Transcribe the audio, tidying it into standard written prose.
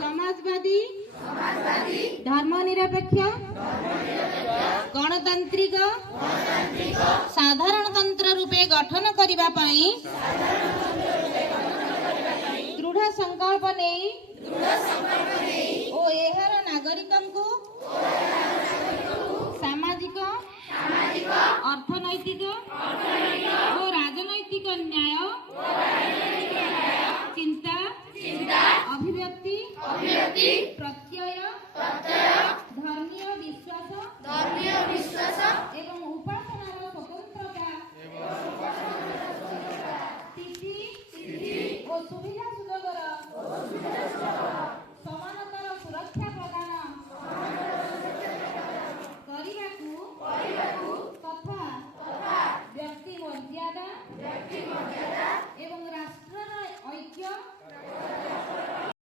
समाजवादी धर्मनिरपेक्ष गणतांत्रिक साधारणतंत्र रूपे गठन करने दृढ़ संकल्प नहीं और एहर नागरिकन को सामाजिक अर्थनैतिक और राजनैतिक न्याय चिंता अभिव्यक्ति प्रत्यय धर्मीय विश्वास एवं उपासनार स्वतंत्रता स्थिति और सुविधा सुजोगर